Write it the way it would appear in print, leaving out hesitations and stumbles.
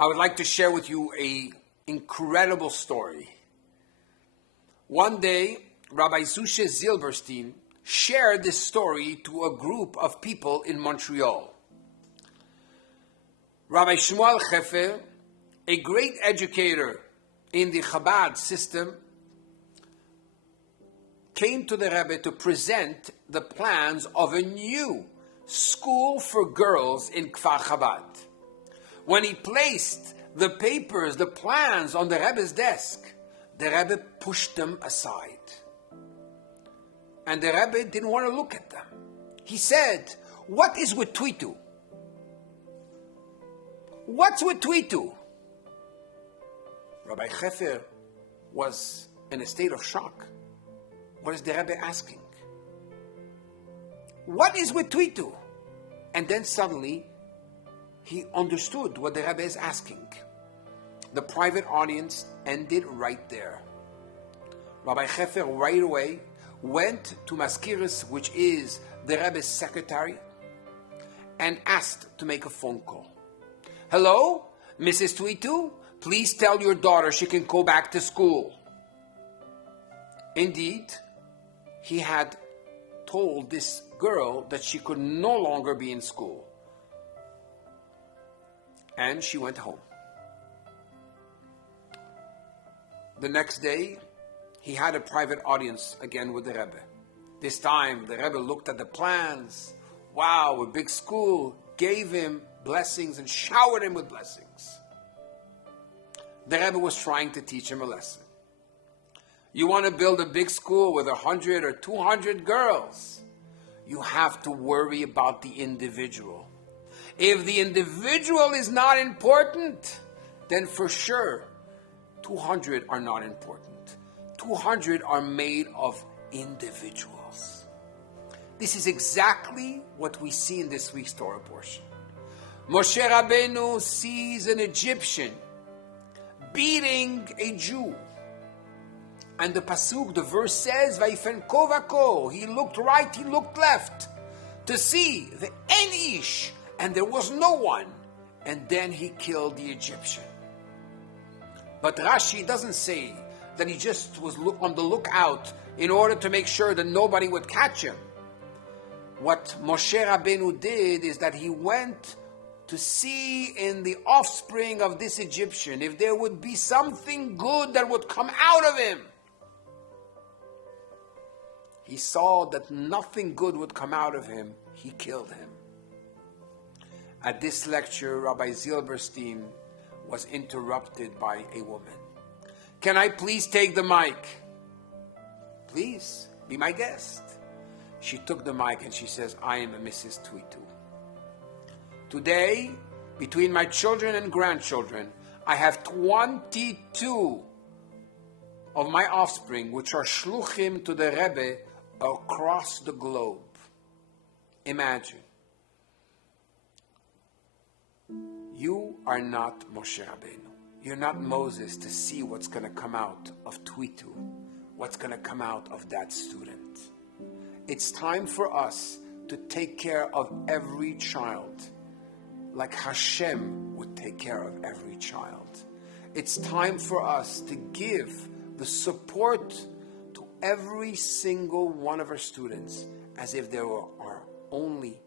I would like to share with you an incredible story. One day, Rabbi Zusha Zilberstein shared this story to a group of people in Montreal. Rabbi Shmuel Chefer, a great educator in the Chabad system, came to the Rebbe to present the plans of a new school for girls in Kfar Chabad. When he placed the papers, the plans on the Rebbe's desk, the Rebbe pushed them aside. And the Rebbe didn't want to look at them. He said, "What is with Twitu? What's with Twitu?" Rabbi Chefer was in a state of shock. What is the Rebbe asking? What is with Twitu? And then suddenly, he understood what the Rebbe is asking. The private audience ended right there. Rabbi Chefer right away went to Maskiris, which is the Rebbe's secretary, and asked to make a phone call. "Hello, Mrs. Twitu, please tell your daughter she can go back to school." Indeed, he had told this girl that she could no longer be in school. And she went home. The next day, he had a private audience again with the Rebbe. This time, the Rebbe looked at the plans. Wow, a big school, gave him blessings and showered him with blessings. The Rebbe was trying to teach him a lesson. You want to build a big school with 100 or 200 girls, you have to worry about the individual. If the individual is not important, then for sure, 200 are not important. 200 are made of individuals. This is exactly what we see in this week's Torah portion. Moshe Rabbeinu sees an Egyptian beating a Jew. And the pasuk, the verse says, "Vayfen ko vako." He looked right, he looked left to see the en ish, and there was no one. And then he killed the Egyptian. But Rashi doesn't say that he just was on the lookout in order to make sure that nobody would catch him. What Moshe Rabbeinu did is that he went to see in the offspring of this Egyptian if there would be something good that would come out of him. He saw that nothing good would come out of him. He killed him. At this lecture, Rabbi Zilberstein was interrupted by a woman. "Can I please take the mic?" "Please, be my guest." She took the mic and she says, "I am a Mrs. Twitu. Today, between my children and grandchildren, I have 22 of my offspring which are shluchim to the Rebbe across the globe." Imagine. You are not Moshe Rabbeinu. You're not Moses to see what's going to come out of Twitu, what's going to come out of that student. It's time for us to take care of every child like Hashem would take care of every child. It's time for us to give the support to every single one of our students as if there are only